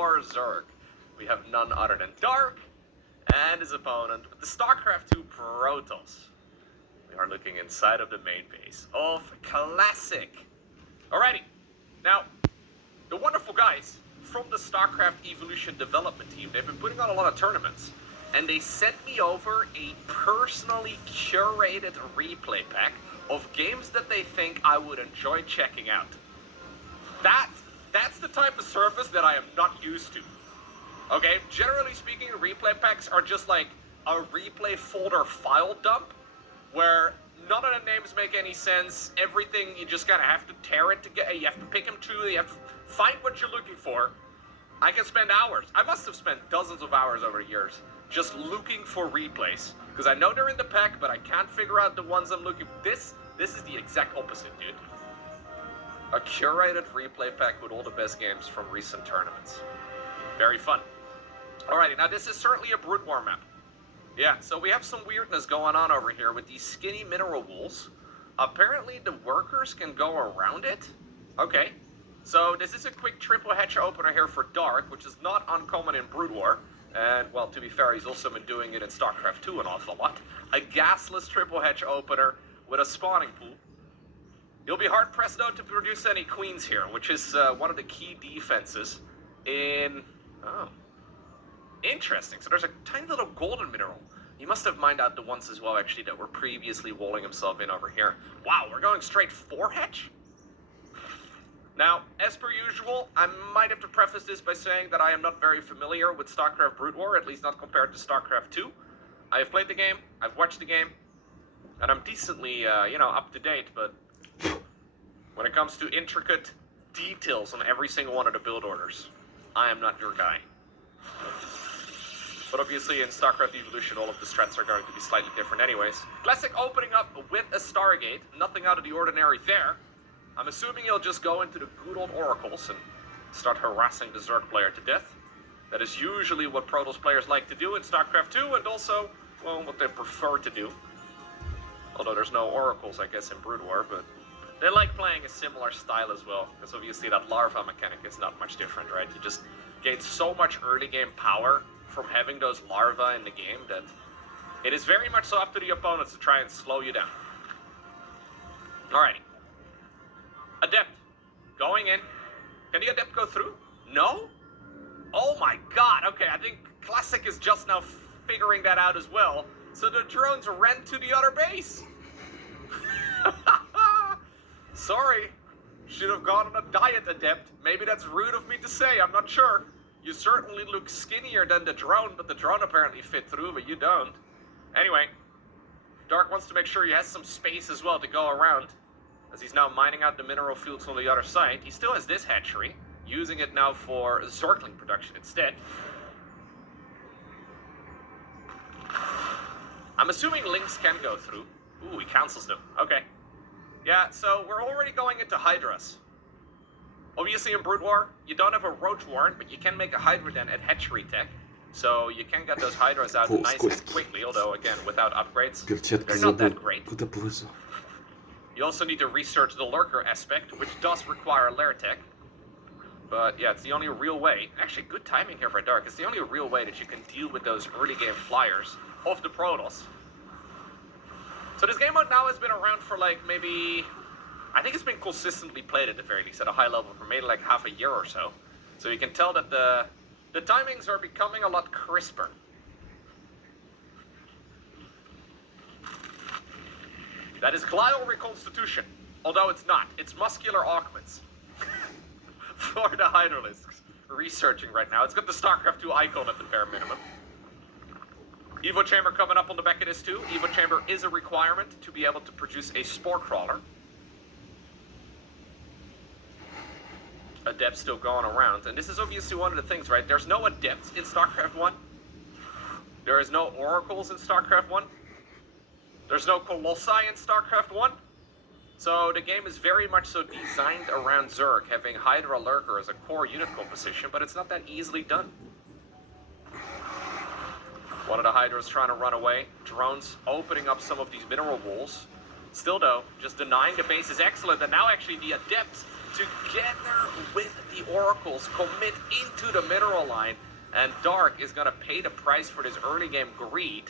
for Zerg, we have none other than Dark and his opponent with the StarCraft 2 Protoss. We are looking inside of the main base of Classic. Alrighty, now, the wonderful guys from the StarCraft Evolution development team, they've been putting on a lot of tournaments, and they sent me over a personally curated replay pack of games that they think I would enjoy checking out. That's the type of service that I am not used to. Okay, generally speaking, replay packs are just like a replay folder file dump, where none of the names make any sense. Everything, you just kind of have to tear it together. You have to pick them too. You have to find what you're looking for. I can spend hours. I must have spent dozens of hours over the years just looking for replays, because I know they're in the pack, but I can't figure out the ones I'm looking for. This is the exact opposite, dude. A curated replay pack with all the best games from recent tournaments. Very fun. Alrighty, now this is certainly a Brood War map. Yeah, so we have some weirdness going on over here with these skinny mineral wools. Apparently the workers can go around it. Okay, so this is a quick triple hatch opener here for Dark, which is not uncommon in Brood War. And, well, to be fair, he's also been doing it in StarCraft 2 an awful lot. A gasless triple hatch opener with a spawning pool. You'll be hard-pressed, though, to produce any queens here, which is one of the key defenses in... Oh. Interesting. So there's a tiny little golden mineral. He must have mined out the ones as well, actually, that were previously walling himself in over here. Wow, we're going straight 4-hatch? Now, as per usual, I might have to preface this by saying that I am not very familiar with StarCraft Brood War, at least not compared to StarCraft 2. I have played the game, I've watched the game, and I'm decently, up to date, but when it comes to intricate details on every single one of the build orders, I am not your guy. But obviously in StarCraft Evolution, all of the strats are going to be slightly different anyways. Classic opening up with a Stargate, nothing out of the ordinary there. I'm assuming he'll just go into the good old Oracles and start harassing the Zerg player to death. That is usually what Protoss players like to do in StarCraft 2, and also, well, what they prefer to do. Although there's no Oracles, I guess, in Brood War, but they like playing a similar style as well, because obviously that larva mechanic is not much different, right? You just gain so much early game power from having those larvae in the game that it is very much so up to the opponents to try and slow you down. Alrighty. Adept. Going in. Can the Adept go through? No? Oh my god. Okay, I think Classic is just now figuring that out as well. So the drones ran to the other base. Sorry. Should have gone on a diet, Adept. Maybe that's rude of me to say, I'm not sure. You certainly look skinnier than the drone, but the drone apparently fit through, but you don't. Anyway, Dark wants to make sure he has some space as well to go around, as he's now mining out the mineral fields on the other side. He still has this hatchery, using it now for Zergling production instead. I'm assuming Lynx can go through. Ooh, he cancels them. Okay. Yeah, so we're already going into Hydras. Obviously in Brood War, you don't have a Roach Warren, but you can make a Hydra Den at Hatchery Tech. So you can get those Hydras out nice and quickly, although again, without upgrades, they're not that great. You also need to research the Lurker aspect, which does require Lair Tech. But yeah, it's the only real way. Actually, good timing here for Dark. It's the only real way that you can deal with those early game flyers of the Protoss. So this game mode now has been around for like maybe... I think it's been consistently played at the very least at a high level for maybe like half a year or so. So you can tell that the timings are becoming a lot crisper. That is glial reconstitution, although it's not. It's muscular augments for the Hydralisks. Researching right now. It's got the StarCraft 2 icon at the bare minimum. Evo Chamber coming up on the back of this too. Evo Chamber is a requirement to be able to produce a Spore Crawler. Adepts still going around, and this is obviously one of the things, right? There's no Adepts in StarCraft 1. There is no Oracles in StarCraft 1. There's no Colossi in StarCraft 1. So the game is very much so designed around Zerg, having Hydra Lurker as a core unit composition, but it's not that easily done. One of the Hydras trying to run away. Drones opening up some of these mineral walls. Still though, just denying the base is excellent, and now actually the Adepts together with the Oracles, commit into the mineral line, and Dark is gonna pay the price for this early game greed.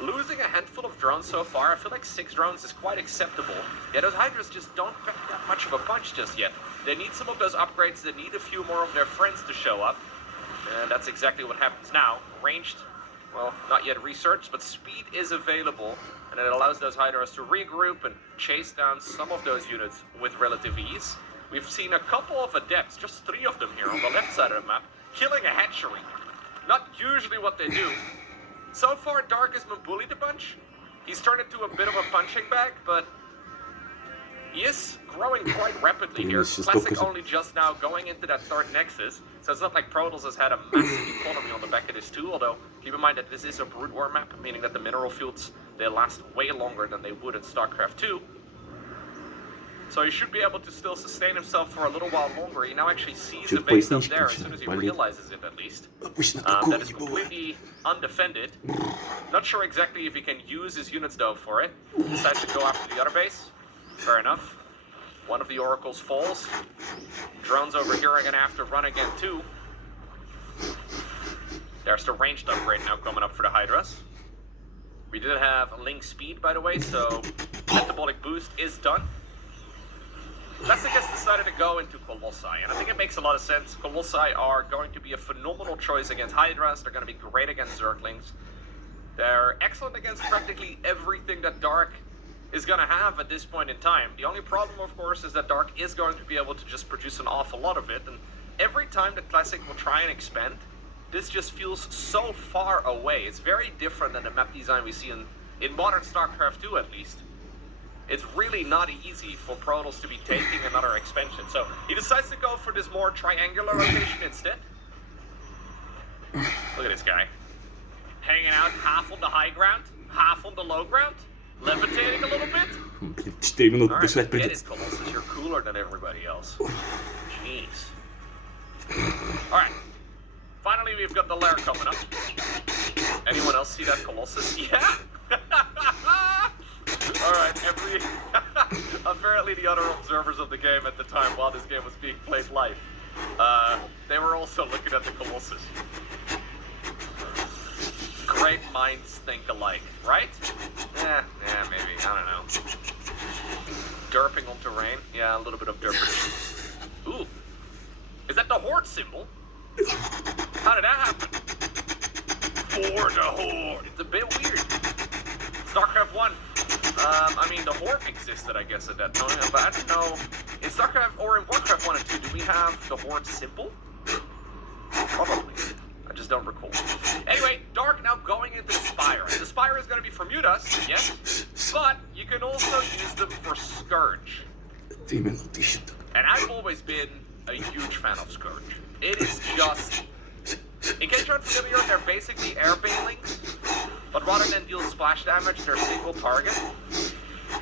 Losing a handful of drones so far, I feel like 6 drones is quite acceptable. Yeah, those Hydras just don't pack that much of a punch just yet. They need some of those upgrades, they need a few more of their friends to show up. And that's exactly what happens now. Ranged, well, not yet researched, but speed is available. And it allows those Hydras to regroup and chase down some of those units with relative ease. We've seen a couple of Adepts, just 3 of them here on the left side of the map, killing a hatchery. Not usually what they do. So far, Dark has been bullied a bunch. He's turned into a bit of a punching bag, but he is growing quite rapidly here. Classic only just now going into that third Nexus, so it's not like Protoss has had a massive economy on the back of this too, although keep in mind that this is a Brood War map, meaning that the mineral fields, they last way longer than they would in StarCraft 2. So he should be able to still sustain himself for a little while longer. He now actually sees the base up there as soon as he realizes it, at least. That is completely undefended. Not sure exactly if he can use his units, though, for it. Decides to go after the other base. Fair enough. One of the Oracles falls. Drones over here are going to have to run again, too. There's the ranged upgrade now coming up for the Hydras. We did have link speed, by the way, so metabolic boost is done. Classic has decided to go into Colossi, and I think it makes a lot of sense. Colossi are going to be a phenomenal choice against Hydras. They're going to be great against Zerglings. They're excellent against practically everything that Dark is going to have at this point in time. The only problem, of course, is that Dark is going to be able to just produce an awful lot of it, and every time that Classic will try and expand, this just feels so far away. It's very different than the map design we see in modern StarCraft 2, at least. It's really not easy for Protoss to be taking another expansion. So he decides to go for this more triangular rotation instead. Look at this guy. Hanging out half on the high ground, half on the low ground, levitating a little bit. Alright, get it, Colossus. You're cooler than everybody else. Jeez. Alright. Finally, we've got the lair coming up. Anyone else see that Colossus? Yeah! Alright, apparently the other observers of the game at the time, while this game was being played live, they were also looking at the Colossus. Great minds think alike, right? Yeah, maybe, I don't know. Derping on terrain? Yeah, a little bit of derping. Ooh, is that the Horde symbol? How did that happen? For the Horde! It's a bit weird. StarCraft 1. I mean, the Horde existed, I guess, at that time, but I don't know. In StarCraft, or in Warcraft 1 and 2, do we have the Horde symbol? Probably. I just don't recall. Anyway, Dark now going into the Spire. The Spire is going to be for Mutas, yes, but you can also use them for Scourge. And I've always been a huge fan of Scourge. It is just... In case you're unfamiliar, they're basically air banelings, but rather than deal splash damage, they're single target.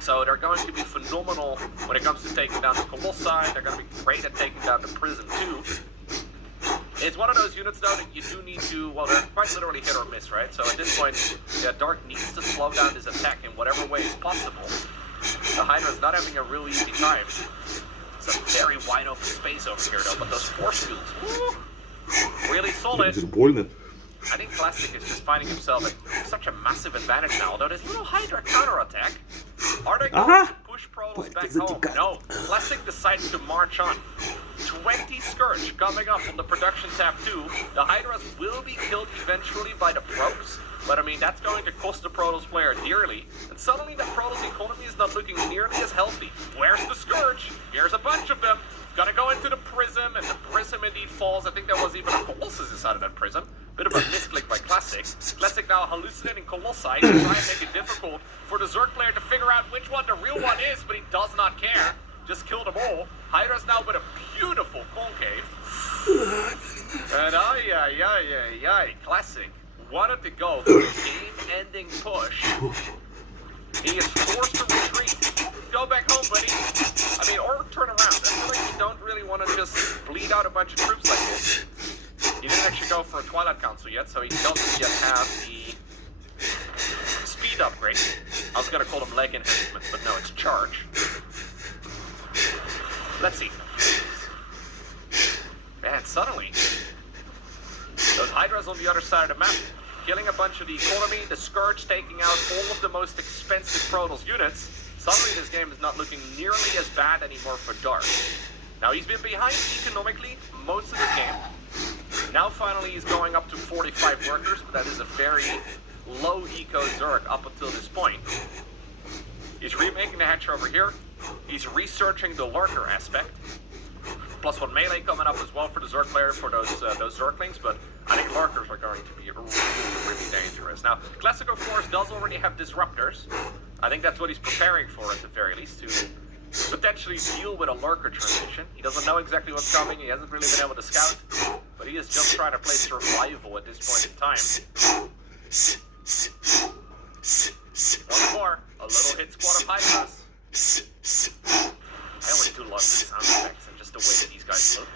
So they're going to be phenomenal when it comes to taking down the Colossi. They're going to be great at taking down the Prism too. It's one of those units though that you do need to, well, they're quite literally hit or miss, right? So at this point, yeah, Dark needs to slow down his attack in whatever way is possible. The Hydra's not having a real easy time. It's a very wide open space over here though, but those force fields, woo, really solid. I think Classic is just finding himself at such a massive advantage now, although this little Hydra counterattack. Are they going to push Protoss back home? No. Classic decides to march on. 20 Scourge coming up on the production tab too. The Hydras will be killed eventually by the probes, but I mean, that's going to cost the Protoss player dearly. And suddenly the Protoss economy is not looking nearly as healthy. Where's the Scourge? Here's a bunch of them. Gonna go into the Prism, and the Prism indeed falls. I think there was even a Colossus inside of that Prism. Bit of a misclick by Classic. Classic now hallucinating Colossi to try and make it difficult for the Zerg player to figure out which one the real one is, but he does not care. Just killed them all. Hydra's now with a beautiful concave. And Classic wanted to go for a game-ending push. He is forced to retreat. Go back home, buddy. I mean, or turn around. I feel like you don't really want to just bleed out a bunch of troops like this. He didn't actually go for a Twilight Council yet, so he doesn't yet have the speed upgrade. I was going to call them leg enhancement, but no, it's charge. Let's see. And suddenly, those Hydras on the other side of the map, killing a bunch of the economy, the Scourge taking out all of the most expensive Protoss units. Suddenly this game is not looking nearly as bad anymore for Dark. Now he's been behind economically most of the game. Now finally he's going up to 45 workers, but that is a very low eco Zerg up until this point. He's remaking the hatcher over here. He's researching the lurker aspect. +1 melee coming up as well for the Zerg player for those Zerglings, but I think lurkers are going to be really dangerous. Now, Classic of course does already have disruptors. I think that's what he's preparing for at the very least, to potentially deal with a lurker transition. He doesn't know exactly what's coming, he hasn't really been able to scout, but he is just trying to play survival at this point in time. Once more, a little hit squad of Hydras. I always do love the sound effects and just the way that these guys look.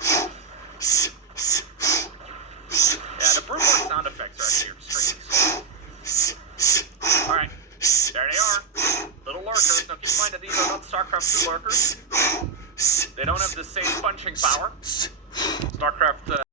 Yeah, the Brood War sound effects are actually extremely cool. Alright, there they are. Little lurkers. Now keep in mind that these are not StarCraft 2 lurkers. They don't have the same punching power.